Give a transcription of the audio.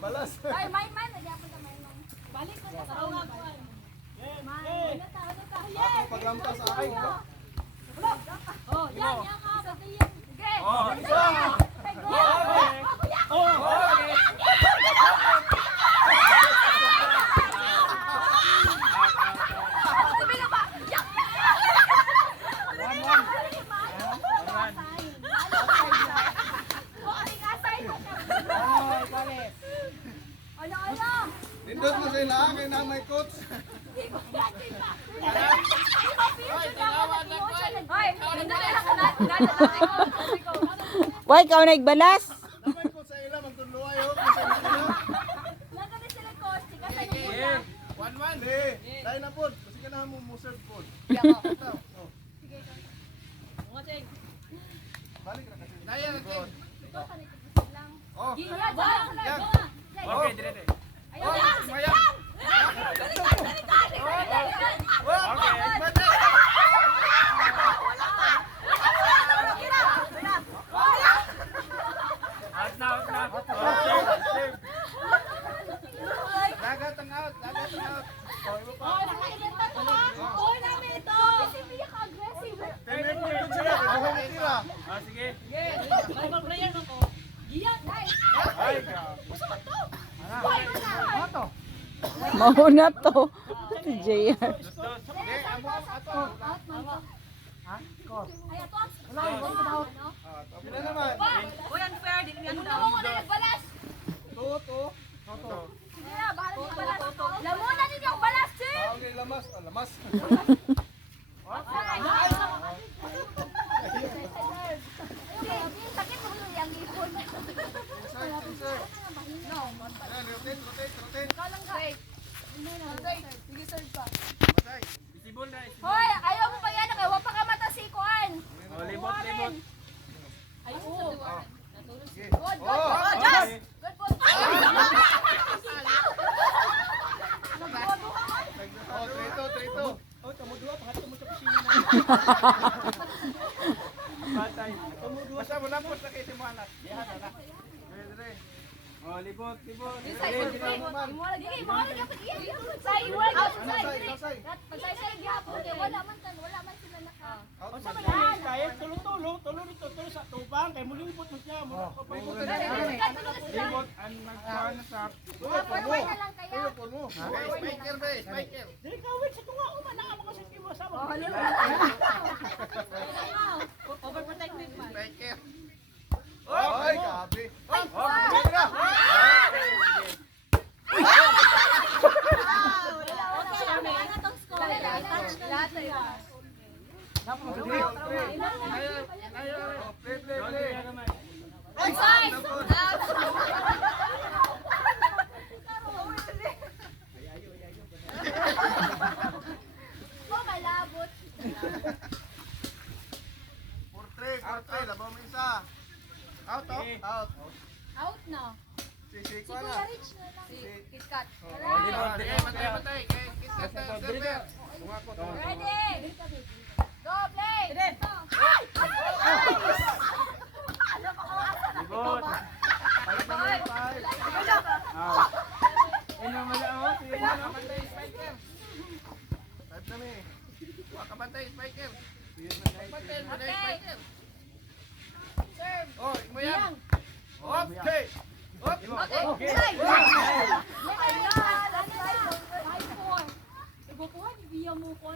Balas. Ay, main. Balik ko sa uwag. Paglampas ay. Oh, yan ka. Sige. Oh, isa. Nindot mo sila, kaya na may coach. Why ikaw nagbalas? May coach sa ila, magtuluay ho. Kung saan sila. Nagkali sila coach. Tika sa inyo. 1-1. Hindi. Dahil na po. Kasi ka na mo musad po. Sige. Balik na kasi. Daya lagi. Ito, kanikipis lang. Oh. Giya, Okay, dire. ayun lang. Mayang. Dagat ang out. Oy, namin ito. Kasi biya ka aggressive. Temen mo ito sila. Kaya mo tira. Sige. Volleyball player mo ko. Giya, nice. Ay, ka. Gusto mo to? Hoy, Ano to? Mauna to. Si JR. Sige, amo ato. Out man to. Ha? Court. Ay, ato. Out. Sila naman. Uy, unfair. Di niya mo muna nagbalas. Toto. Kaya, bahala niyo balas. Lamunan ninyo ang balas, Chip. Okay, lamas. Lamas. Sakit mo yung ipon. Insert. No. Ayan, rotate. Ikaw lang ka. Sige, serve ka. Matay. Visible na. Hoy, ayaw mo pa yan. Huwag pa ka mata si Kuan. Oh, libot. Ay, oo. Sige. Good. Okay. Good ball. Oh, 3-2. Oh, tumudua pangat mo sa kusina na. Batay. Tumudua. Basta mo lampos na kay Simuanas. Diha na. Dire. Oh, libot. Wala man sila naka. Out Sa man. mga kaya tulo dito sa tubang kay mulipot mo siya. Libot ang nagkuhan sa Forward na lang kaya. Pon mo. spiker. Dili ka wait sa tunga ko man ang mga sistema sa mo. Overprotected man. Spiker. Ay, gabi. Wala. Labaw mo isa. Out. Out na. Si Si Kuya Kuya na. Rich na lang. Si KitKat. Patay. Ready? Go, play! Ito. Libot. Ino mala oh, sige na patay spiker. Type na mi. Wa ka patay spiker. Patay mo Okay. spiker. Serve. Oh, imo yan. Okay. Okay. Play! Ayan! Ano na? 5-4. Ibukuhan, ibiya mo ko.